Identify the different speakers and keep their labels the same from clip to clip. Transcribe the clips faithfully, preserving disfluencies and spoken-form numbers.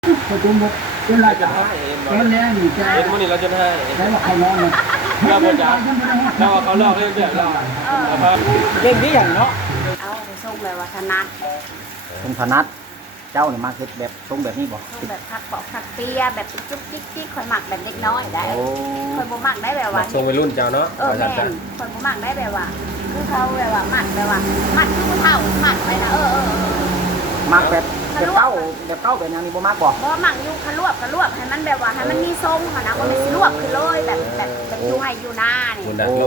Speaker 1: ประตูหมดจนไร
Speaker 2: จะ
Speaker 1: จ้ะ
Speaker 2: ให้เอง
Speaker 1: ตอนแรกนี่จะ
Speaker 2: เห็นวันนี้เราจะให้
Speaker 1: ใช้ว่าเขานอนเลย
Speaker 2: เราพอจะเราเขาลอกเรื่องแบบเรานะครับ
Speaker 3: เล่นที่อย่างเนาะ
Speaker 4: เอาไปส่งแบบว่าถนัด
Speaker 3: ทรงถนัดเจ้านี่มาคือแบบทรงแบบนี้บ่
Speaker 4: ส่งแบบพักเปาะพักเปียแบบจุ๊บจิ๊กจิ๊กคอยหมักแบบเล็กน้อยได้
Speaker 3: โอ้
Speaker 4: คอยบ่หมักได้แบบว่า
Speaker 2: ทรงวัยรุ่นเจ้าเนาะ
Speaker 4: เออ
Speaker 2: ขอ
Speaker 4: แม่
Speaker 2: จัด
Speaker 4: นคอยบ่หมักได้แบบว่าคือเขาแบบว่าหมักแบบว่าหมักคือผู้เฒ่าหมักเลยนะเออเออเออ
Speaker 3: มักแบบแบบเก้าแบบเก้าแบบนั้นนี่บ่มักบ่
Speaker 4: บ่หมักอยู่คะลวกคะลวกให้มันแบบว่าให้มันมีทรงอะนะว่ามันสิลวกคือเลยแบบแบบแบบอยู่ให้อยู่หน้านี่
Speaker 2: คุณดัก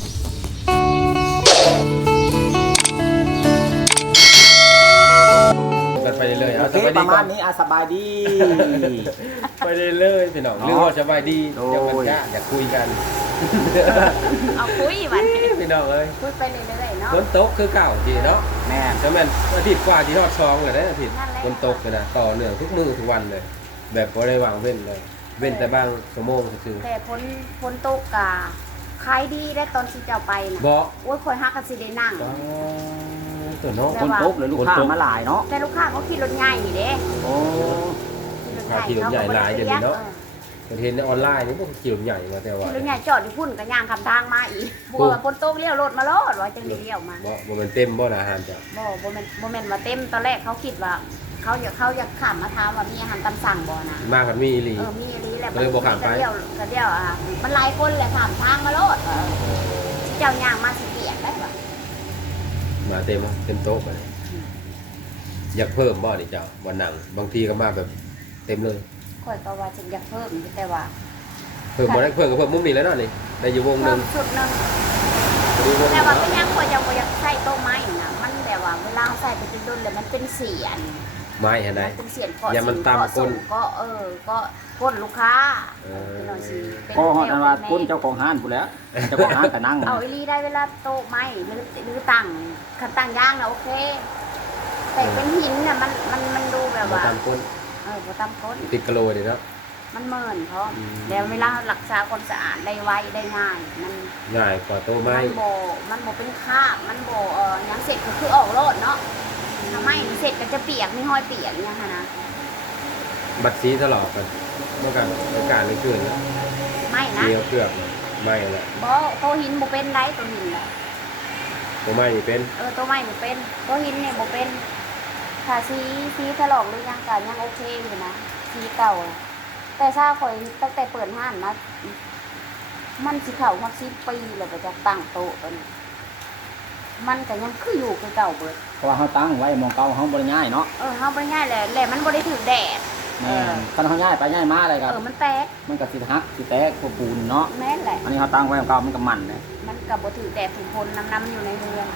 Speaker 2: กันไปเรื่อยๆ
Speaker 3: โอ
Speaker 2: เอา
Speaker 3: เค
Speaker 2: สบาย
Speaker 3: ป
Speaker 2: ดี
Speaker 3: ระ
Speaker 2: ก่
Speaker 3: มา
Speaker 2: อ
Speaker 3: ณ
Speaker 2: น
Speaker 3: นี้อ่ะสบายดี
Speaker 2: ไปเรื่อยๆพี่น้องเรื่องว่าสบายดี
Speaker 3: โอ้ย
Speaker 2: ยังมันกล้าอยากคุยกัน
Speaker 4: เอาคุยวันนี้
Speaker 2: พี่น้องเอ้ย
Speaker 4: คุยไปเรื่อยๆเนาะ
Speaker 2: ฝนตกคือเก่าทีเนาะ
Speaker 3: แม่
Speaker 2: ใช่ไหมอาทิตย์กว่าที่ทอดซองเลยนะอาทิตย์
Speaker 4: นั่นแหละ
Speaker 2: ฝนตกเลยนะต่อเนื่องทุกมื้อทุกวันเลย แบบบ่ได้วางเว้นเลย เว้นแต่บางชั่วโมงซื่อ
Speaker 4: แต่พ้นพ้นตกกะขายดีได้ตอนที่เจ้าไปน่ะ
Speaker 2: ๆบ่
Speaker 4: โอ้ยคอยฮักกันสิได้นั่ง
Speaker 2: อ๋อตัวเนาะ
Speaker 3: คนตกเลยลูกค้ามาหลายเนาะ
Speaker 4: แต่ลูกค้าเขาขี่รถใหญ่นี่เด้
Speaker 3: โอ้
Speaker 4: ขี่รถใหญ่เขาก็บ่ได้เรียกเออ
Speaker 2: ประเทศในออนไลน์นี่พวกจิ๋วใหญ่มาแต่ว่า
Speaker 4: ขี่รถใหญ่จอดอยู่พุ่นก็ย่างคำทางมาอีกบัวาฝนตกเลี้ยวรถมาโลดว่าจังได้เลี้ยวมา
Speaker 2: บ่บ่มันเต็มบ่นะอาหารจ้ะ
Speaker 4: บ่บ่แม่นบ่แม่นว่าเต็มตอนแรกเขาคิดว่า เขาอยากเขาอยากขามมาถามว่ามีอาหารตามสั่งบ่นะ
Speaker 2: มากันมีอีหลี
Speaker 4: เออมีอีหลีแหละ
Speaker 2: ก็เลยบ่ข้ามไป
Speaker 4: ก็เลี้ยวก็เลี้ยวอ่ะมันหลายคนแหละขามทางมาโลดเออเจ้าย่างมาสิเปียกได้บ่
Speaker 2: มาเต็มเต็มโต๊ะไปเลยอยากเพิ่มบ่นี่เจ้าวันหนังบางทีก็มาแบบเต็มเลย
Speaker 4: ข่อยก็ว่าฉันอยากเพิ่มอยู่แต่ว่า
Speaker 2: เพิ่มบ่ได้เพิ่มก็เพิ่มมุมนี้แล้วเนาะนี่ได้อยู่วงหนึ
Speaker 4: เพิ่
Speaker 2: ง
Speaker 4: มชุดหนึง
Speaker 2: ดูวง
Speaker 4: แต่ว่าเป็นยังข่อยยังบ่อยากใส่โต๊ะไม้น่ะมันแบบว่าเวลาเราใส่ไปเป็นรุ่นแล้วมันเป็นเสียน
Speaker 2: ไม้หั่นใด
Speaker 4: มันเป็นเสียนเกาะ
Speaker 2: อย่ามัน
Speaker 4: สิว
Speaker 2: ตาม
Speaker 4: เกาะ
Speaker 2: ก้น
Speaker 4: สูงก็เออก็ก้นลูกค้า
Speaker 2: เออ
Speaker 4: เป็นหน่อยสิเป็น
Speaker 3: ก็ฮอด
Speaker 4: แน
Speaker 3: อั
Speaker 4: วน
Speaker 3: ว่า
Speaker 4: เป็น
Speaker 3: คุณ
Speaker 4: แม่
Speaker 3: เจ้าของห้านพู้นแหล้วเจ้าของห้านก็นั่ง
Speaker 4: เอาอีหลีได้เวลาโต๊ะไม้หรือหรือตั้งคันตั้งย่างน่ะโอเค แต่เป็นหินน่ะมันมันมันดูแบบ
Speaker 2: มา
Speaker 4: ว่า
Speaker 2: ตามก้น
Speaker 4: เออบ่ตามก้น
Speaker 2: ติดกะโหลเด้เนาะ
Speaker 4: มันเมินเพราะ
Speaker 2: อืม
Speaker 4: แล้วเวลารักษาความสะอาดได้ไวได้ง่ายมัน
Speaker 2: ง่ายกว่าโต๊ะไม้
Speaker 4: มันโบมันโบเป็นคราบมันโบเออหยังเสร็จก็คือออกโลดเนาะทำไมเสร็จก็จะเปียกมีห้อยเปียกเนี่ยค่ะนะ
Speaker 2: บัดสีทะเลาะกันเมื่อกันอากาศเลยเกินแล้ว
Speaker 4: ไม่นะ
Speaker 2: เดียวเกือบไม่แหละ
Speaker 4: บ่โตหินโบเป็นไรตัวหินแหละ
Speaker 2: ตัวไม้นี่เป็น
Speaker 4: เออตัวไม้โบเป็นตัวหินเนี่ยโบเป็นถ้าสีสีถลอกหรือยังก็ยังโอเคอยู่นะสีเก่าน่ะแต่ทราบข่อยตั้งแต่เปิดห้านมามันสิเข่าฮอดสิบปีเลยไปจากตั้งโต๊ะตัวนี้มันก็ยังคืออยู่คือเก่าเบิด
Speaker 3: เพราะว่าเฮาตั้งไว้หมองเก่าเฮาบ่ได้ย้ายเนาะ
Speaker 4: เออเฮาบ่ง่ายแหละแหละมันบ่ได้ถือแดด
Speaker 3: แม่นคันเฮาย้ายไปย้ายมาอะไร
Speaker 4: เอ
Speaker 3: ก็
Speaker 4: อมันแตก
Speaker 3: มันก็สิหักสิแตกพวกปูนเนาะ
Speaker 4: แม่นแหละ
Speaker 3: อันนี้เฮาตั้งไว้หม้องเก่ามันก็มันเลย
Speaker 4: มันก็บ่ถือแดดถือฝนน้ำน้ำมันอยู่ในเรือน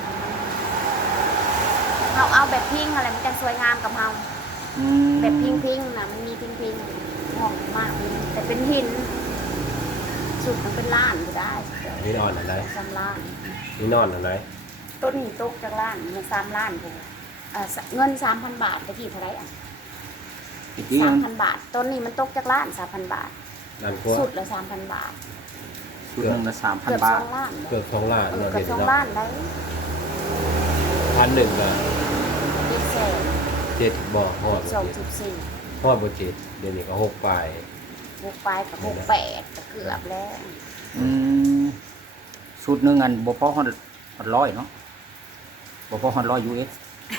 Speaker 4: เฮาเอาแบบพิงอะไรมันจะสวยงามกับเฮา
Speaker 3: อืม
Speaker 4: แบบพิงพิงน่ะมันมีพิงพิงงอกมากแต่เป็นหินสุดมันเป็นล้านก็ได้
Speaker 2: นี่นอนอะไร
Speaker 4: สามล้าน
Speaker 2: นี่นอนอะไร
Speaker 4: ต้นนี้ตกจากล้านมันสามล้านพุ่นเอ่อเงินสามพันบาทตะกี้เท่าไหร่อ่ะ
Speaker 3: จริง
Speaker 4: สาม
Speaker 3: ๆ
Speaker 4: พันบาทต้นนี้มันตกจากล้านสามพันบาท
Speaker 2: นั่นกว่า
Speaker 4: สุดละสามพันบาท
Speaker 3: ชุดหนึงละสามพัน
Speaker 4: เกือบบ
Speaker 3: า
Speaker 4: ส
Speaker 3: ท
Speaker 4: องล้าน
Speaker 2: เกือบสองล้าน
Speaker 4: เอ
Speaker 2: น
Speaker 4: อ
Speaker 2: อน
Speaker 4: เกือ
Speaker 2: เด็
Speaker 4: บ
Speaker 2: ด
Speaker 4: สอง
Speaker 2: เนาะ
Speaker 4: ล้านได้
Speaker 2: พันหนึ่งก็
Speaker 4: อีกแสน
Speaker 2: เจ็ดบ่อหอด
Speaker 4: สองสิบสี่
Speaker 2: หอดบ่เจ็ดเดี๋ยวนี้ก็หกปลาย
Speaker 4: หกปลายกับหกแปดก็เกือบแล้ว
Speaker 3: อืมชุดหนึงอันบ่พอฮอดฮอดร้อยเนาะบ่พอฮอดร้อย ยู เอส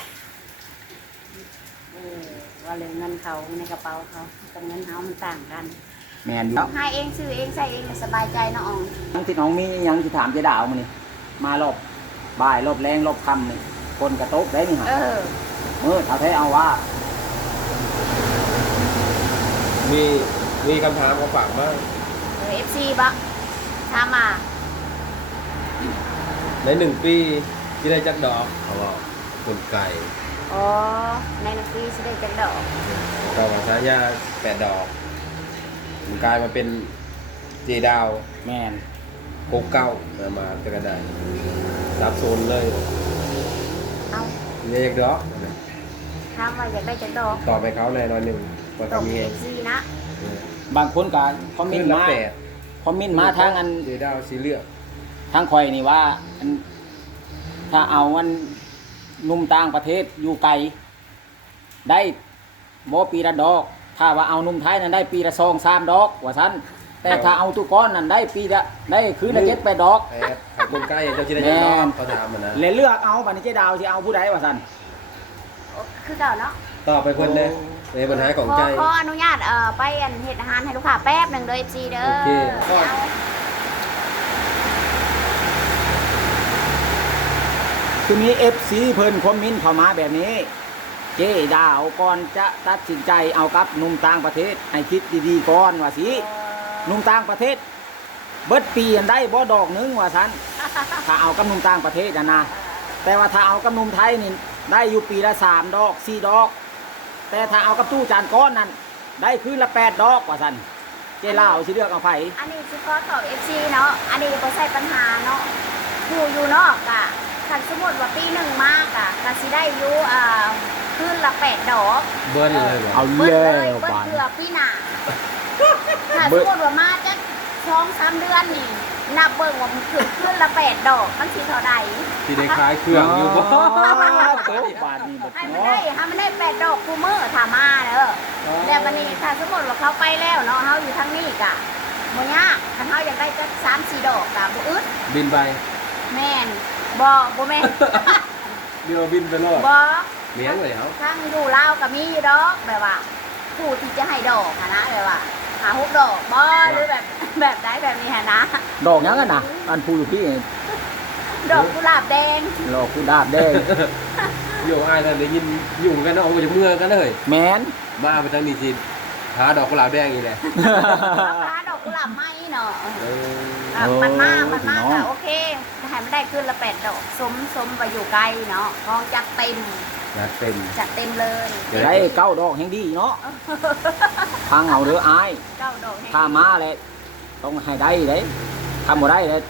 Speaker 4: เออว่าเลยเงินเขาในกระเป๋าเขากับเงินเขามันต่างกัน
Speaker 3: แม่นอยู่
Speaker 4: ให้เองซื้อเองใส่เองสบายใจเนาะออง
Speaker 3: ทั้งที่น้องมีหยังสิถามเจ๊ดาวมื้อนี้มารอบบ่ายรอบแรงรอบค่ำนี่คนกระตกได้นี่ฮะ
Speaker 4: เออ
Speaker 3: มื้อเอาแท้เอาว่า
Speaker 2: มีมีคำถามมาฝากมาก
Speaker 4: เออเอฟซีบะถามมา
Speaker 2: ในหนึ่งปีที่ได้จักดอกเขาบอกคนไก่
Speaker 4: อ๋อในหนังสือสิได้จังดอก
Speaker 2: ก็ว่าสายาแปดดอกมันกลายมาเป็นเจดาว
Speaker 3: แม่น
Speaker 2: โกเก้ามามาจะกระไดซับโซนเลย
Speaker 4: เอา
Speaker 2: เนี่ยอยากดอก
Speaker 4: ถามว่าอยากได้จังดอก
Speaker 2: ตอบไปเขาในร้อยหนึ่งก็
Speaker 4: ตก
Speaker 2: ทำเอ
Speaker 4: เอง ฟซีนะ
Speaker 3: บางคนก็คอมเม
Speaker 2: ขึ้
Speaker 3: น
Speaker 2: น
Speaker 3: ต์
Speaker 2: ละ
Speaker 3: มา
Speaker 2: แปด
Speaker 3: คอมเมนต์มาทางอัน
Speaker 2: เจดาวสีเหลือง
Speaker 3: ทางข่อยนี่ว่าอันถ้าเอาอันหนุ่มต่างประเทศอยู่ไกล ได้บ่ปีละดอกถ้าว่าเอานมไทยนั้นได้ปีละสองสามดอกว่าซั่นแต่ถ้าเอาตุก้อนนั้นได้ปีละได้คืนละเจ็ดแปดดอก
Speaker 2: แอดขายคนใกล้เจ้าชิได้ยังน้องเขาถามมันนะ
Speaker 3: เลยเลือกเอาบัดนี้เจ๊ดาวสิเอาผู้ใดว่าซั่น
Speaker 4: คือเก่าเนาะ
Speaker 2: ต่อไปเพิ่นเด้ในปัญหาของ
Speaker 4: ขอ
Speaker 2: ใจ
Speaker 4: ขออนุญาตเอ่อไปอันเฮ็ดอาหารให้ลูกค้าแป๊บหนึงเด้อ เอฟ ซี เด้อ
Speaker 2: โอเค
Speaker 4: เอา
Speaker 3: คือมี เอฟ ซี เพิ่นคอมเมนต์เข้ามาแบบนี้ เจ๊ดาวก่อนจะตัดสินใจเอากับหนุ่มต่างประเทศให้คิดดีๆก่อนว่าสิหนุ่มต่างประเทศ เบิดปีอันได้บ่ดอกหนึงว่าซั่นถ้าเอากับหนุ่มต่างประเทศน่ะนะแต่ว่าถ้าเอากับหนุ่มไทยนี่ได้อยู่ปีละสามดอกสี่ดอก แต่ถ้าเอากับตู้จานก้อนนั้นได้คืนละแปดดอกว่าซั่นเจ๊ลาวสิเลือกเอาไผ
Speaker 4: อันนี้สิขอตอบ เอฟ ซี เนาะอันนี้บ่ใช่ปัญหาเนาะอยู่อยู่นอกอะคันสมมุติว่าปีหนึ่งมากอะก็สิได้อยู่อ่าคืนละแปดดอก
Speaker 2: เบิ้ลเลยบ่
Speaker 3: เอา
Speaker 4: เบิ้ล
Speaker 3: แล้
Speaker 4: เลยว เบิ้ล
Speaker 3: บาด
Speaker 4: เกลือปีหน้าถ้าสมมติว่ามาจักสองสามเดือนนี่นับเบิ่งว่ามันขึ้นขึ้นละแปดดอกมันสิเท่าใด
Speaker 2: ที่ได้ขายเครื่องอยู่บ่
Speaker 3: โต๊ะบาดนี้เบิด
Speaker 4: ให้มัน
Speaker 3: เนาะ
Speaker 4: ได้ให้มันได้แปดดอกคูมือถามาเด้อแล้ววันนี้ถ้าสมมติว่าเขาไปแล้วเนาะเฮาอยู่ทางนี้กะบ่ยากถ้าเฮาอยากได้จักสามสี่ดอกกะบ่อึด
Speaker 2: บินไป
Speaker 4: แม่นบ่บ่แม่น
Speaker 2: เดี๋ยวบินไปรอด
Speaker 4: บ่
Speaker 2: เลี้ยงเลยเฮา
Speaker 4: ทางอยู่ลาวก็มีอยู่ดอกแบบว่าผู้ที่จะให้ดอกหั้นนะแบบว่าหาฮุกดอกบ่หรือแบบแบบใดแบบนี้หั้นนะ
Speaker 3: ดอกหยังกันน่ะอันผู้อยู่พี่
Speaker 4: ดอกกุหลาบแดง
Speaker 3: ดอกกุดาบแดง
Speaker 2: อยู่อ้ายท่านได้ยินยุ่งกันเนาะโอ้ยจะเมื่อกันเลย
Speaker 3: แมน
Speaker 2: มาไปทางนี้สิหาดอกกุหลาบแดงอีกแหละ
Speaker 4: ราคาดอกกุหลาบไหมเนาะ
Speaker 2: เออ
Speaker 4: อ่ะมันมากมันมากอะโอเคให้มันได้ขึ้นละแปดดอกสมสมไปอยู่ไกลเนาะกองจัดเต็ม
Speaker 2: อยากเต็ม
Speaker 4: จัดเต็มเลย
Speaker 3: ได้เก้าดอกแห่งดีเนาะทางเอาเด้ออาย
Speaker 4: เก้าดอกให้
Speaker 3: ถ้ามาเลยต้องให้ได้เลยทำบ่ได้เลย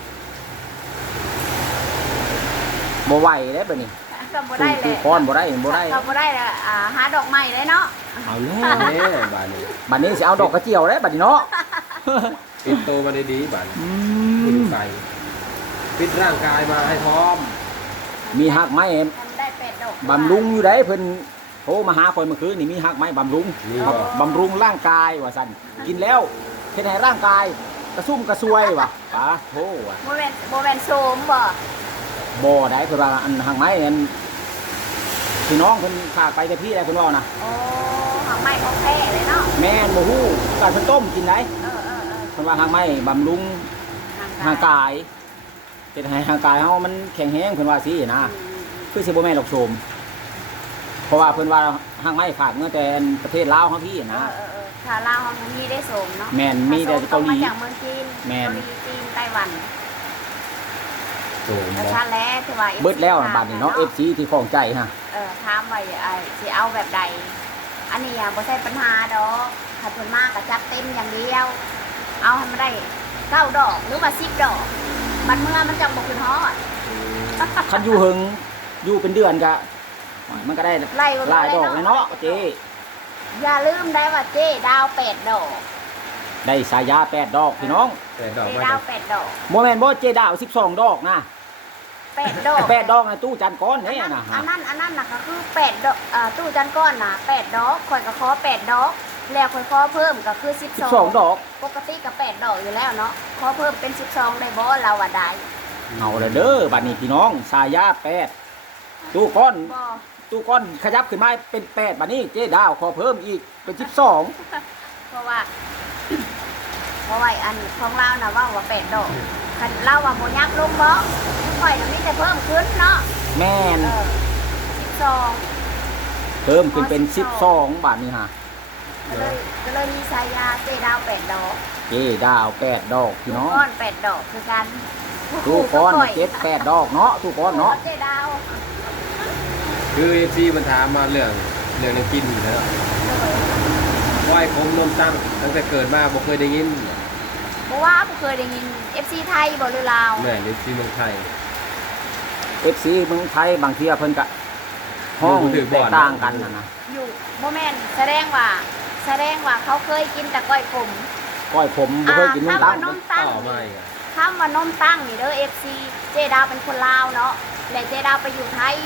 Speaker 3: บ่ไหวเลยแบบนี้
Speaker 4: ก็บ่ได้เล
Speaker 3: คือย ก้อนบ่ได้บ่ได้
Speaker 4: ก็บ่ได้เลยอ่าหาดอกใหม่เลยเนาะ
Speaker 3: เอาแล้ว
Speaker 2: แน่บานนี้
Speaker 3: บัดนี้สิเอาดอกกระเจียวเลยบัดนี้เนาะ
Speaker 2: ปิดโตมาได้ดีบาน
Speaker 3: อื
Speaker 2: คุณ
Speaker 3: ม
Speaker 2: ไปปิดร่างกายมาให้พร้อม
Speaker 3: มีหักไม้
Speaker 4: ให้มันได้แปดดอก
Speaker 3: บำรุงอยู่ได้เพิ่นโทรมาหาคนเมื่อคืนนี่มีหักไม้บำรุง
Speaker 2: นี่
Speaker 3: ครับ
Speaker 2: บ่
Speaker 3: บำรุงร่างกายว่าซั่นกินแล้วเฮ็ดให้ร่างกายกระซุ่มกระซวยว่ะป๋าโธ่ว่ะ
Speaker 4: บ่แม่นบ่แม่นโสมบ่
Speaker 3: บ่ได้เพิ่นว่าอันหักไม้อันพี่น้องเพิ่นฝากไปแต่พี่ได้เพิ่นว่านะ
Speaker 4: โอ้หางใหม่ของแท้เลยเนาะ
Speaker 3: แม่นบ่ฮู้การเพิ่นต้มกินได้
Speaker 4: เออเออเออ
Speaker 3: เพิ่นว่าหักไม้บำรุง
Speaker 4: ห่าง
Speaker 3: ร่างกายเฮ็ดให้ร่างกายเฮามันแข็งแรงเพิ่นว่าสินะคือสิบ่แม่นหรอกโสมเพราะว่าเพิ่นว่าหักไม้ฝากเมื่อแต่ประเทศลาวเฮาพี่
Speaker 4: เอ
Speaker 3: นะ
Speaker 4: อเออเออถ้าลาวมันมีได้โสมเนาะ
Speaker 3: แม่นมีแต่เกาหลี
Speaker 4: ถ้โสมต้องมาจากเมืองจีน
Speaker 3: แม่น
Speaker 4: เกาหลีจีนไต้หวัน
Speaker 2: โสม
Speaker 4: แล้ว
Speaker 2: บ่
Speaker 4: ชาแล้วที่ว่า
Speaker 3: เบิดแล้วน่ะบัดนี้เนาะ เอฟ ซี ที่ของใจฮะ
Speaker 4: เออถามว่าไอ้สิเอาแบบใด อันนี้อ่ะบ่ใช่ปัญหาดอกถ้าเพิ่นมากก็จัดเต็มอย่างเดียว เอาให้มันได้เก้าดอกหรือว่าสิบดอกมันเมื่อมันจังบ่ขึ้นฮอด
Speaker 3: คันอยู่หึงอยู่เป็นเดือนก็มันก็ได้
Speaker 4: ไล่บ่
Speaker 3: หลายดอกเลยเนาะเจ๊
Speaker 4: อย่าลืมได้ว่าเจ๊ดาวแปดดอก
Speaker 3: ได้สายยาแปดดอกพี่น้อง
Speaker 2: แต่ดอก
Speaker 4: เจ๊
Speaker 2: มา
Speaker 4: ดา
Speaker 2: จาว ก
Speaker 4: แปดดอก
Speaker 3: บ่แม่นบ่เจ๊ดาวสิบสองดอกนะ
Speaker 4: แปดดอก
Speaker 3: แปดดอกในตู้จานก้อน
Speaker 4: อัน
Speaker 3: นี่
Speaker 4: นั้น
Speaker 3: นะ
Speaker 4: อั
Speaker 3: ฮะ
Speaker 4: นนั้นอันนั้นน่ะก็คือแปดดอกเอ่อตู้จันก้อนน่ะแปดดอกข่อยก็ขอแปดดอกแล้วข่อยขอเพิ่มก็คือสิบ
Speaker 3: สิ
Speaker 4: ส
Speaker 3: บ
Speaker 4: อง
Speaker 3: สองดอก
Speaker 4: ปกติก็แปดดอกอยู่แล้วเนาะขอเพิ่มเป็นสิบสองได้บ่เราอ่ะได้
Speaker 3: เอาละเด้อบัดนี้พี่น้องสายยาแปดตู้ก้อน
Speaker 4: บ่
Speaker 3: ตู้ก้อนขยับขึ้นมาเป็นแปดบัดนี้เจ๊ดาวขอเพิ่มอีกเป็นสิบสอง
Speaker 4: เพราะว่า เพราะว่าอันของเราน่ะว่าว่าแปดดอกคันเราว่าบ่ยักลงบ่ข่อยน่ะมีแต่เพิ่มขึ้นเนาะ
Speaker 3: แม่น
Speaker 4: เออสิบสอง
Speaker 3: เพิ่มขึ้นเป็นสิบสองบาทนี่ฮะ
Speaker 4: ก็เลยก็เลยมีสายยาเจดาวแปดดอก
Speaker 3: เจ๊ดาวแปดดอกพี่น้อง
Speaker 4: ก้อนแปดดอกคือกัน
Speaker 3: ตู้ก้อนเจ็ดแปดดอกเนาะตู้ก้อนเนาะ
Speaker 4: เจดาว
Speaker 2: คือ เอฟ ซี มันถามมาเรื่องเรื่องน้ำกินอยู่แล้วไหว้ผมนมตั้งตั้งแต่เกิดมาบ่เคยได้ยิน
Speaker 4: เพราะว่าผมเคยได้ยิน เอฟ ซี ไทยบ่หรือลาว
Speaker 2: แม่เอฟซีเมืองไทย
Speaker 3: เอฟซีเมืองไทยบางทีเพิ่นก็ห้องแตกต่างกันนะนะ
Speaker 4: อยู่โมเมนแสดงว่าแสดงว่าเขาเคยกินแต่ก้อยขม
Speaker 3: ก้อยผมบ่เคยกินนุ่ม
Speaker 4: ถ้า
Speaker 3: ตั้
Speaker 4: ว่าง นมตั้ง
Speaker 2: ต่อมาอีกอะ
Speaker 4: ถ้าว่านมตั้งนี่เด้อ เอฟ ซี เจดาวเป็นคนลาวเนาะและเจดาวไปอยู่ไทย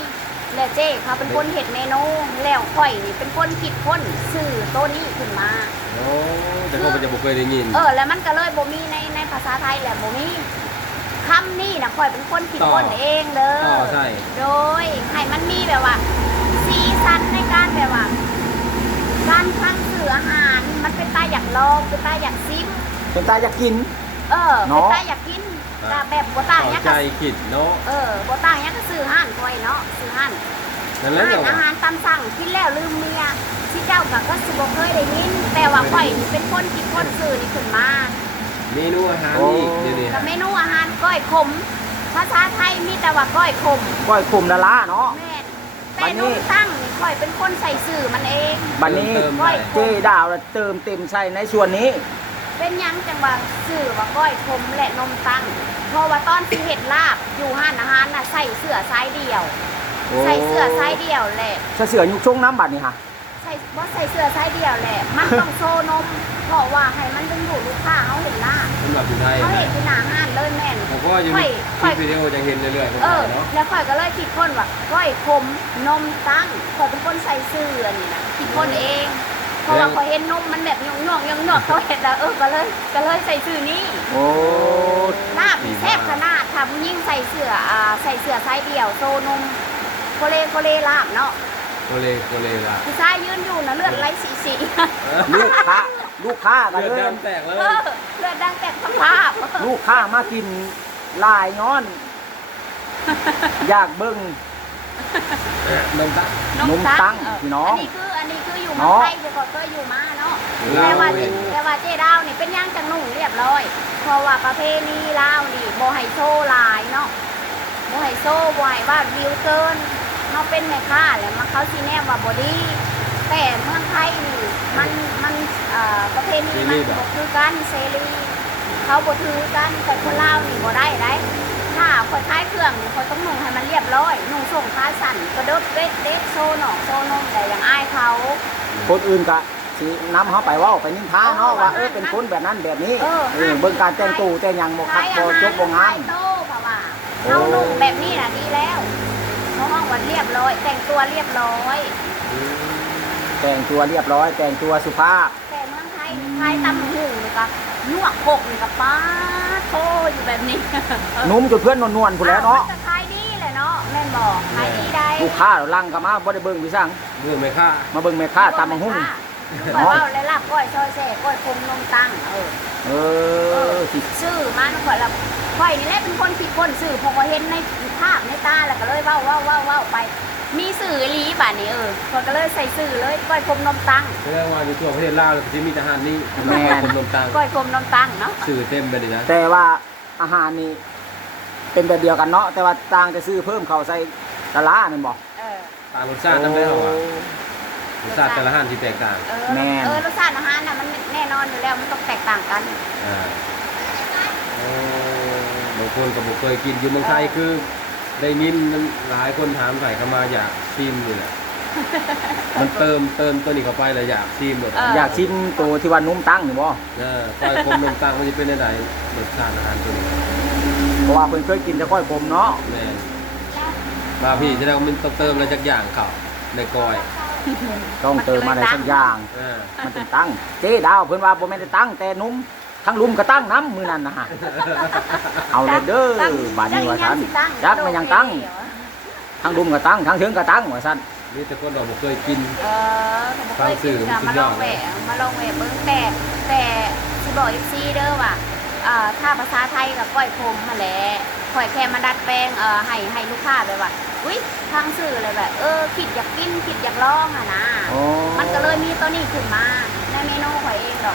Speaker 4: แล้วเจ้เขาเป็นคนเฮ็ดเมนูแล้วข่อยนี่เป็นคนคิดค้นชื่อตัวนี้ขึ้นมา
Speaker 2: โอ้แต่เขาก็จะบ่เคยได้ยิน
Speaker 4: เออแล้วมันก็เลยบ่มีในในภาษาไทยแหละบ่มีคำนี้นะข่อยเป็นคนคิดค้นเองเด้อ
Speaker 2: ต่อใช่
Speaker 4: โดยให้มันมีแบบว่า สีสันในการแบบว่า การฟังสื่ออาหารมันเป็นตาอยากลองเป็นตาอยากซิม
Speaker 3: เป็นตาอยากกิน
Speaker 4: เออ
Speaker 3: เนาะ
Speaker 4: เป็นตาอยากกินแต่แบบบ่ต่าง
Speaker 2: ต่อ
Speaker 4: หยัง
Speaker 2: ใจ
Speaker 4: ก็
Speaker 2: คิดเนาะ
Speaker 4: เออบ่ต่างหยังก็ซื้อห้านข่อยเนาะซื้อห้าน
Speaker 2: นั่นแหละ
Speaker 4: อาหาร
Speaker 2: เดี๋ยว
Speaker 4: อาหารตามสั่งกินแล้วลืมเมียที่เจ้าก็ก็สิบ่เคยได้ยินแต่ว่าข่อยนี่เป็นคนคิดคนซื้อนี่ขึ้นมา
Speaker 2: เมนูอาหาร
Speaker 3: โอ้
Speaker 2: อีกเดี๋ยวนี้
Speaker 4: กับเมนูอาหารก้อยขมภาษาไทยมีแต่ว่าก้อยขม
Speaker 3: ก้อยคุมละละเนาะ
Speaker 4: แม่น
Speaker 3: บั
Speaker 4: แต่
Speaker 3: ดนี้
Speaker 4: นุ่มตั้งนี่ข่อยเป็นคนใส่สื่อมันเอง
Speaker 3: บัดนี้
Speaker 2: เติม
Speaker 4: ก้
Speaker 2: ได้
Speaker 4: อย
Speaker 3: เจ๊ดาวเติมเต็มใส่ในส่วนนี้
Speaker 4: เป็นหยังจังว่าสื่อว่าก้อยขมและนมตั้งเพราะว่าตอนที่เห็ดลาบอยู่ห้านอาหารน่ะใส่เสื้อไซส์เดียว ใส่เสื้อไซส์เดียวแหละ
Speaker 3: เสื้อเสือยุกช่วงน้ำบัดนี่ค่ะ
Speaker 4: ใส่บ่ใส่เสื้อไซส์เดียวแหละ มันต้องโชว์นมเพราะว่าให้มันดึงดูดลูกค้าเขาเห็นลาบ
Speaker 2: สำหรับอยู่ไทย
Speaker 4: เขา
Speaker 2: นะ
Speaker 4: เห็นที่หน้าห้านเลยแม่น
Speaker 2: ผมก็อยู่
Speaker 4: ค่
Speaker 2: ใน
Speaker 4: อย
Speaker 2: ค
Speaker 4: ค่
Speaker 2: ลิ
Speaker 4: อย
Speaker 2: ปวิดีโอจะเห็นเรื่อยๆคน
Speaker 4: เอ
Speaker 2: ไท
Speaker 4: อย
Speaker 2: เนาะ
Speaker 4: แล้วข่อยก็เลยคิดค้นว่าก้อยขมนมตั้งข่อยเป็นคนใส่เสื้อนี่นะคิดค้นเอง เพราะว่าข่อยเห็นนมมันแบบหยงหยงหยงหยงเขาเห็นแล้วเออก็เลยก็เลยใส่ซื้อนี้
Speaker 3: โอ้
Speaker 4: ลาบนี่แซ่บขนาดถ้าผู้หญิงใส่เสื้ออ่าใส่เสื้อไซส์เดียวโซนมโคเลโคเลลาบเนาะ
Speaker 2: โกเลโกเลล่ะ
Speaker 4: ผู้ชายยืนอยู่นะเลือดไหลสีสี
Speaker 3: ลูกค้าลูกค้ากัน
Speaker 2: เลือด
Speaker 3: เลย
Speaker 2: ดำแตกเล
Speaker 4: เอย อเลือดดังแตกสภาพ
Speaker 3: ลูกค้ามากินลายย้อน อยากเบิ้ง
Speaker 2: นมตั้ง
Speaker 3: นมตั้ง
Speaker 4: เออ
Speaker 3: พี่น้อง
Speaker 4: อันนี้คืออันนี้คืออยู่เมือง
Speaker 3: เนาะ
Speaker 4: ไทยเดี๋ยวก่อนเคยอยู่มาเนาะ
Speaker 2: ลาว
Speaker 4: แต่ว่า
Speaker 2: เว้ย
Speaker 4: แต่ว่าเจดาวนี่เป็นย่างจังหนุ่งเรียบร้อย เพราะว่าประเพณีลาวนี่โบไฮโซหลายเนาะโบไฮโซบ่ให้ว่าวิวเกินเขาเป็นแม่ค้าแหละมาเขาซีแนมว่าบอดี้แต่เมืองไทยนี่มันมันเอ่อประเพณีมันบ่คือกันเซรีเขาบ่ถือกันแต่คนลาวนี่บ่ได้ได้ถ้าคนท้ายเครื่องนี่เขาต้องนุ่งให้มันเรียบร้อยนุ่งส่งขาสั้นกระเดดเด็ดเด็ดโซหนอกโซนมแต่อย่างอายเขา
Speaker 3: คนอื่นก็สินำเขาไปเว่าไปนินทาเนาะว่าเออเป็นคนแบบนั้นแบบนี้
Speaker 4: เออ
Speaker 3: เออเบิ่งการแต่งตัวแต่งหยังบ่คัก
Speaker 4: ขาย
Speaker 3: บ่
Speaker 4: อาหาร
Speaker 3: จบบ่งาม
Speaker 4: ขายโต้เพราะว่าเขานุ่งแบบนี้น่ะดีแล้วเขาห้องวันเรียบร้อย แต่งตัวเรียบร้อย
Speaker 3: แต่งตัวเรียบร้อย แต่งตัวสุภาพ
Speaker 4: แต่เมืองไทยขายตำหูนี่ก็นวกโคกนี่ก็ป้าโตอยู่แบบนี้
Speaker 3: นุ่มจนเพื่อนนวลๆพุ่นแหล้วเนาะ
Speaker 4: อ้วมันก็ขายดีเลยเนาะแม่นบอกขายดีได้
Speaker 3: ลูกค้าเราลังเข้ามาบ่ได้เบิ่งพี่สั่ง
Speaker 2: เมื่อไม่ค่า
Speaker 3: มาเบิ่งแม่ค้าตำบักหุ่ง
Speaker 4: เนาะว่าเลยลาบก้อยซอยแซ่ก้อยคมนมตั้งเออ
Speaker 3: เออสิ
Speaker 4: ชื่อมันข่อยละข่อยนี่แหละเป็นคนคิดคนสื่อพอก็เห็นในภาพในตาแล้วก็เลยเว้าเว้าเว้าเว้าไป มีสื่ออีหลีบ่านี้เออข่อยก็เลยใส่สื่อเลยก้อยคมนมตั้ง
Speaker 2: แสดงว่าอยู่ทั่วประเทศลาวจะมีทหารนี่คนนมตั้ง
Speaker 4: ก้อยคมนมตั้งเนาะ
Speaker 2: สื่อเต็มไปเลยนะ
Speaker 3: แต่ว่าอาหารนี่เป็นแบบเดียวกันเนาะแต่ว่าต่างจะซื้อเพิ่มเข้าใส่ตะลาแม่นบ่
Speaker 4: เออ
Speaker 2: ตามรสชาตินั่นได้เหรอวะรสชาติแต่ละอาหารที่แตกต่าง
Speaker 4: เออ
Speaker 3: แม่น
Speaker 4: เออรสชาติอาหารน่ะมันแน่นอนอยู่แล้วมันต้องแตกต่างกัน
Speaker 2: อ่าโอ้บางคนกับบุเคยกินอยู่เมืองไทยคือ ได้ยินมันหลายคนถามใส่เข้ามาอยากชิมอยู่แหละมันเติมเติมตัวนี้เข้าไปแล้วอยากชิมหมด
Speaker 3: อยากชิมตัวที่ว่านุ่มตั้งนี่บ่
Speaker 2: เออก้อยคมนมตั้งมันจะเป็นยังไงรสชาติอาหารตัวนี้
Speaker 3: เพราะว่าเพิ่นเคยกินแต่ก้อยขมเนาะ
Speaker 2: แม่นมาพี่แสดงว่ามันต้องเติมอะไรสักอย่างเขาในก้อย
Speaker 3: ต้องเติมอะไรสักอย่าง
Speaker 2: เออ
Speaker 3: มันถึงตั้ง เจ๊ดาวเพิ่นว่าบ่แม่นได้ตั้งแต่นุ่มทั้งลุมก็ตั้งน้ำมื้อนั้นนะฮะ เอาเลยเด้อ
Speaker 4: ตั้ง
Speaker 3: บาดนี้ว่าซั่น
Speaker 4: ตั้ง
Speaker 3: จักมันยังตั้ง ทั้งลุมก็ตั้งทั้งเชิงก็ตั้งว่าซั่น
Speaker 2: นี่แต่คนเราบ่เคยกิน
Speaker 4: เออเขาบอกเคยกินค่ะมาลองแหวะมาลองแหวะเบิ้งแต่แต่สิบอกเอฟซีเด้อว่าเอ่อถ้าภาษาไทยกับก้อยคมมาแหละข่อยแค่มาดัดแปลงเอ่อให้ให้ลูกค้าแบบว่าอุ้ยทางสื่อเลยแบบเออคิดอยากกินคิดอยากลองอะนะ
Speaker 3: โอ้
Speaker 4: มันก็เลยมีตัวนี้ขึ้นมาในเมนูข่อยเองดอก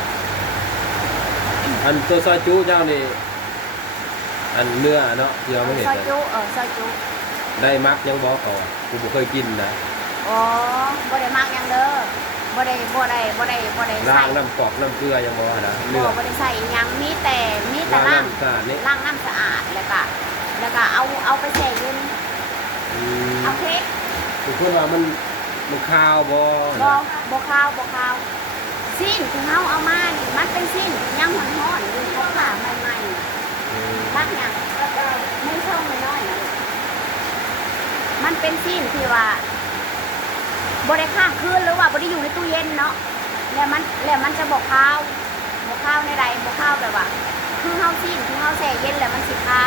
Speaker 2: อันตัวซอยจู้เจ้านี่อันเนื้อเนาะที่เราไม่เห็น
Speaker 4: ซอย
Speaker 2: น่ะ
Speaker 4: จุเออซอยจุ
Speaker 2: ได้มักยังบอกเขาอะกูบ่เคยกินนะ
Speaker 4: อ๋อบ่ได้มากหยังเด้อบ่ได้บ่ได้บ่ได้บ่ได้
Speaker 2: ล้า
Speaker 4: ใส่
Speaker 2: งน้ำกอกน้ำเกลือยังบอกนะ
Speaker 4: บ่
Speaker 2: เนื้อ
Speaker 4: บ่ได้ใส่หยังมีแต่มีแต่
Speaker 2: ล้าง
Speaker 4: ล่าง
Speaker 2: น้ำสะอาดนี่
Speaker 4: ล้างน้ำสะอาดแล้วก็แล้วก็เอาเอาไปแช่เย็น
Speaker 2: อืม
Speaker 4: เอาเค้ก
Speaker 2: คือคนว่ามันมันข้าวบ่
Speaker 4: บ่บ่ข้าวบ่ข้าวสิ้นที่เฮาเอามานี่มันเป็นสิ้นยังร้อนๆอยู่เขาผ่าใหม่
Speaker 2: อืม
Speaker 4: ๆรักหยังไม่ช่องน้อยๆนะมันเป็นซีนที่ว่าบ่ได้ข้างคืนหรือว่าบ่ได้อยู่ในตู้เย็นเนาะแล้วมันแล้วมันจะบอกข้าวบอกข้าวในใดบอกข้าวแบบว่า คือเฮาซีนคือเฮาแช่เย็นแล้วมันสิข้าว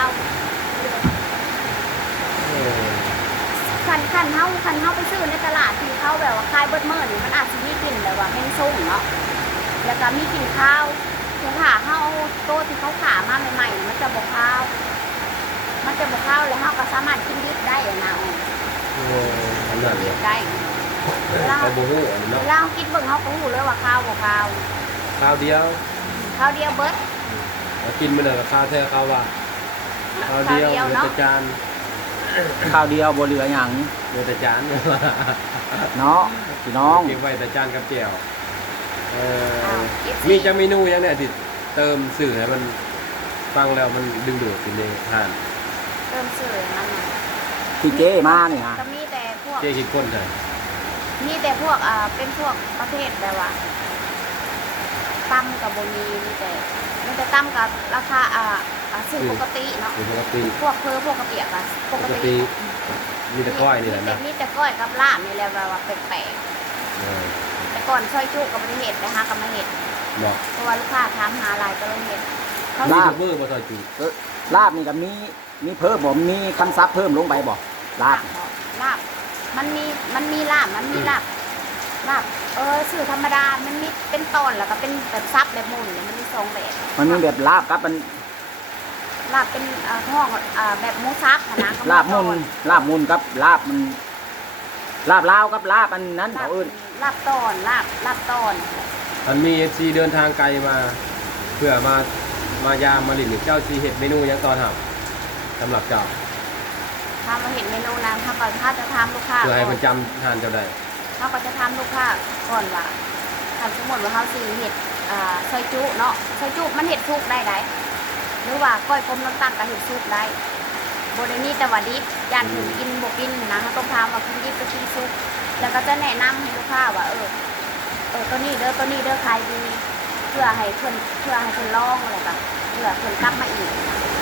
Speaker 2: เออ
Speaker 4: คันคันเฮาคันเฮาไปซื้อในตลาดที่เขาแบบว่าขายเบิดมื้อนี่มันอาจสิมีกลิ่นแบบว่าแม่งส้มเนาะแล้วก็มีกลิ่นข้าวแต่ถ้าเฮาเอาโตที่เขาขามาใหม่ๆมันจะบอกข้าว มันจะบอกข้าวแล้วเฮาก็สามารถกินดิบได้อะนะ
Speaker 2: โอ้ขนาด
Speaker 4: ดิ
Speaker 2: นี้
Speaker 4: บได้เวลา
Speaker 2: เขาบ่ฮู้อัน
Speaker 4: เว
Speaker 2: เนาะ
Speaker 4: ลาเฮากินเบิ่งเฮาก็รู้เลยว่าข้าวบ่ข้าว
Speaker 2: ข้าวเดียว
Speaker 4: ข้าวเดียวเบิด
Speaker 2: เรากินมื้อนั้นก็ข้าวแท้ข้าวว่าข้าวเดียว
Speaker 4: ข้าวเดียว
Speaker 2: เหลือ
Speaker 4: เนาะ
Speaker 2: แต่จาน
Speaker 3: ข้าวเดียวบ่เหลือหยัง
Speaker 2: เหลือแต่จาน
Speaker 3: เนาะพี่น้อง
Speaker 2: เก็บไว้แต่จานกับแจ่วเอ
Speaker 4: อ้า
Speaker 2: อ
Speaker 4: ว เอฟ
Speaker 2: มี
Speaker 4: ซี
Speaker 2: จะเมนูหยังเนี่ยที่เติมสื่อให้มันฟังแล้วมันดึงดูดกินในทาน
Speaker 4: เติมสื่ออย่างนั้นน่ะ
Speaker 3: ที่เจ้มานี่ฮะ
Speaker 4: ก็มีแต่พวก
Speaker 2: เจ๊คิดคนใช่
Speaker 4: มีแต่พวกอ่าเป็นพวกประเภทแบบว่าตำกับโบมีมีแต่มีแต่ตำกับราคาอ่าอ่าซื้อปกติเนาะ
Speaker 2: คือปกติ
Speaker 4: พวกเพอพวกกระเปียกอะป
Speaker 2: ป
Speaker 4: ก
Speaker 2: ก
Speaker 4: ติ
Speaker 2: ติมีแต่ก้อยนี่แหละนะ
Speaker 4: มีแต่ก้อยกับลาบนี่แหละแบบว่าแปลก
Speaker 2: เออ
Speaker 4: ๆแต่ก่อนซอยจุกับประเทศนะคะกับมาเห็ด
Speaker 2: บอก
Speaker 4: เพราะว่าลูกค้าถามหาหลายก็เลยเห็ดเขา
Speaker 2: มี
Speaker 3: ลาบ
Speaker 2: ทูบเบอร์มาซอยจู
Speaker 3: เอ้อลาบนี่ก็มีมีเพิ่มบ่มีคำซับเพิ่มลงไปบ่ลาบ
Speaker 4: ลาบมันมีมันมีลาบมันมีลาบลาบเออสื่อธรรมดามันมีเป็นตอนแล้วก็เป็นแบบซับแบบหมุนมันมีสองแบบ
Speaker 3: มันมีแบบลาบกับมัน
Speaker 4: ลาบเป็นอ่าห้องอ่าแบบหมูซับอะนะก็
Speaker 3: ลาบมุน
Speaker 4: ตอน
Speaker 3: ลาบมุนกับลาบมันลาบลาวกับลาบอันนั้น
Speaker 4: ลา
Speaker 3: เขา
Speaker 4: บ
Speaker 3: เอิ้น
Speaker 4: ลาบตอนลาบลาบตอน
Speaker 2: มันมีเอฟซีเดินทางไกลมา เพื่อมามายามมาหลินเจ้าซีเห็ดเมนูหยังตอนหับสำหรับเจ้า
Speaker 4: ถ้ามาเห็นเมนูนั้นถ้าก่อนถ้าจะทำลูกค้า
Speaker 2: เพื่อให้
Speaker 4: ก่
Speaker 2: มั
Speaker 4: อน
Speaker 2: นจำทานเจ้าได้
Speaker 4: ถ้าก็จะทำลูกค้าก่อนว่าทำสมมติว่าเขาสีเห็ดอ่าซอยจุเนาะซอยจุมันเห็ดซุกได้ไดหรือว่าก้อยกลมน้ำตาลกับเห็ดซุกได้โบเดนี่แต่ว่าดิบย่านถึงกินบกินนะเขาต้องพามากินดิบก็กินซุกแล้วก็จะแนะนำให้ลูกค้าว่าเออเออตัวนี้เด้อตัวนี้เด้อขายดีเพื่อให้เพื่อนเพื่อให้เพื่อนลองอะไรแบบเพื่อเพื่อนกลับมาอีก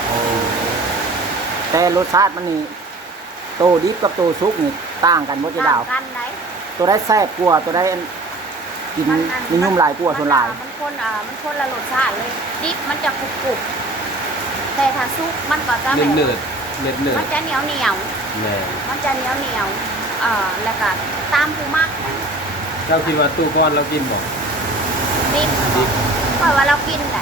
Speaker 3: แต่รสชาติมันนี่โตดิบกับโตซุกนี่ต่างกันบ่เจ๊ดาว
Speaker 4: ต่งกันไหน
Speaker 3: ตัวได้แซ่บกว่าตัวได้อันกินนิยมหลายกว่าส่วนหลาย
Speaker 4: มันคนอ่ามันคนละรสชาติเลยดิบมันจะกรุบกรุบแต่ถ้าซุกมันก็จะ
Speaker 2: เนื
Speaker 4: แบ
Speaker 2: ด
Speaker 4: บ
Speaker 2: เนืดเนืดเนืด
Speaker 4: มันจะเหนียวเหนียว
Speaker 2: แน่
Speaker 4: มันจะเหนียวเหนียวเอ่อแล้วก็ตามผู้มัก
Speaker 2: เจ้าคิดว่าตู้ก้อนเรากินบอก
Speaker 4: ดิบ
Speaker 2: ดิบ
Speaker 4: เพราะว่าเรากินแหละ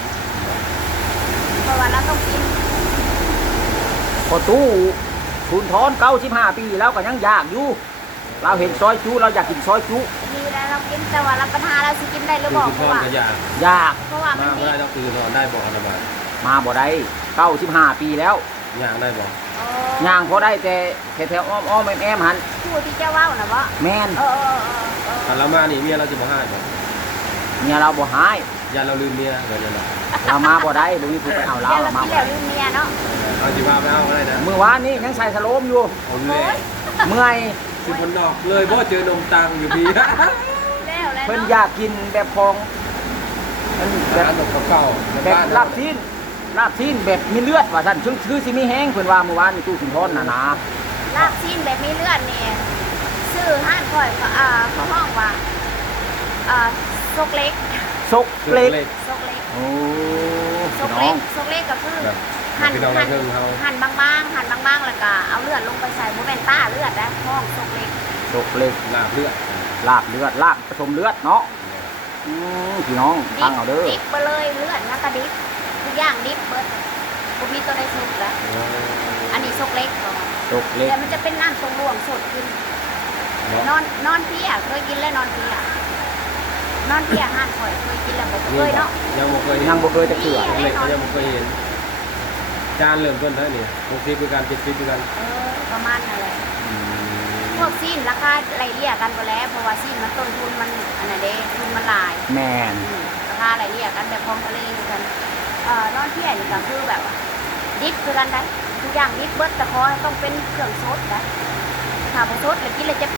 Speaker 4: เพราะว่าเราต้องกิน
Speaker 3: พอตู้ทุนทอนเก้าสิบห้าปีแล้วก็ยังอยากอยู่ เราเห็นซอยจุเราอยากกินซอยจุ
Speaker 4: ดีแล้วเรากินแต่ว่าเราปัญหาเราสิกินได้หรือ
Speaker 2: ตู้
Speaker 4: บอก
Speaker 2: กิน
Speaker 4: เพ
Speaker 2: ก้
Speaker 4: ราะ
Speaker 2: อน
Speaker 4: ว่า
Speaker 2: ก็ยาก
Speaker 3: อยาก
Speaker 4: เพราะว่ามัน
Speaker 2: มา
Speaker 4: ดิ
Speaker 2: เมื่อไร
Speaker 4: บ
Speaker 2: เราตื่นนอนได้บอกนะมา
Speaker 3: มาบ่ได้เก้าสิบห้าปีแล้ว
Speaker 2: ย่างได้บอก
Speaker 4: โอ้
Speaker 3: ย่างพอได้แต่แถวๆอ้อมอ้อมๆแอมๆหัน
Speaker 4: ผู้ที่เจ้าเว้านะว่า
Speaker 3: แม่น
Speaker 4: เออเออเออเออ
Speaker 2: ถ้าเรามานี่เมียเราจะบอกให้บอก
Speaker 3: เมียเราบ่หาย
Speaker 2: ยาเราลืมเมียเดี๋ยวนี้นะ
Speaker 3: เรามาบ่ได้บ่มีผู้ไปเอาเรา
Speaker 4: เดี๋ยว
Speaker 3: เรา
Speaker 4: เรา
Speaker 3: มา
Speaker 4: กิน
Speaker 3: บ่
Speaker 4: แล้ว
Speaker 3: ได้
Speaker 4: ลืมเมียเนาะ
Speaker 2: เอาจีว่าไปเอาก็ได้นะ
Speaker 3: เมื่อวานนี้ยังใส่สโลมอยู่
Speaker 2: เอาเล
Speaker 4: โอ้
Speaker 2: ย
Speaker 4: ย
Speaker 3: เมื่อย
Speaker 2: สิคนนอกเลยเพราะเจอนมตังอยู่พี่
Speaker 4: แล้วแล้ว
Speaker 3: เพิ่น
Speaker 4: เนาะ
Speaker 3: อยากกินแบบของมันแบ
Speaker 2: ร้าน
Speaker 3: บ
Speaker 2: ตกเก่าๆ
Speaker 3: แบบ
Speaker 2: บ้าน
Speaker 3: ลาบซีนลาบซีนแบบมีเลือดว่าซั่นซึ่งคือสิมีแห้งเพิ่นว่าเมื่อวานนี่ตู้สุนทรน่ะนะ
Speaker 4: ลาบซีนแบบมีเลือดเนี่ยซื้อห้านก่อยก็อ่าเขาห้องว่าอ่าซกเล็ก
Speaker 3: ซกเล็ก
Speaker 4: ซกเล็ก
Speaker 3: โอ้
Speaker 4: ซ
Speaker 3: พี่
Speaker 4: ก
Speaker 3: น้อ
Speaker 4: เล็
Speaker 3: ง
Speaker 4: กซกเล็กก็คือ
Speaker 2: แบบ
Speaker 4: หั่น
Speaker 2: พี่น้อง
Speaker 4: หั่น
Speaker 2: เพิ่งเขา
Speaker 4: หั่นบางๆหั่นบางๆแล้วก็เอาเลือดลงไปใส่โมเมนต้าเลือดนะห้องซกเล็ก
Speaker 3: ซกเล็ก
Speaker 2: ลาบเลือด
Speaker 3: ลาบเลือดลาบผสมเลือดเนาะอืมพี่น้องฟังเอาเด้อ
Speaker 4: ดิบไปเลยเลือดนะกระดิบทุกอย่างดิบเบิดผมมีตัวได้ซุกแล้วอันนี้ซกเล็กก่อน
Speaker 3: ซกเล็ก
Speaker 4: แต่มันจะเป็นน้ำทรงรวงสดขึ้น นอนนอนเพียเคยกินแล้วนอนเพียนอนเพียห่านข่อยเคยกินแล้วบอกเคยเนาะ
Speaker 2: ยังบ่เคยเห็น
Speaker 3: ยังบ่เคยจะเชื่อ
Speaker 2: เล็กเขายังบ่เคยเห็นจานเริ่มต้นเท่านี้หกสิบคือการเจ็ดสิบคือกัน
Speaker 4: เออประมาณนั่นแหละพวกซีนราคาไล่เลี่ยกันไปแล้วเพราะว่าซีนมันต้นทุนมันอันนั้นเด้ทุนมันหลาย
Speaker 3: แมน
Speaker 4: อืมราคาไล่เลี่ยกันแบบพร้อมทะเลอยู่กันเอ่อนอนเพียนี่ก็คือแบบว่าดิบคือกันได้ทุกอย่างดิบเบิดแต่ขอให้ต้องเป็นเครื่องสดนะถ้าบ่สดแล้วกินแล้วจะ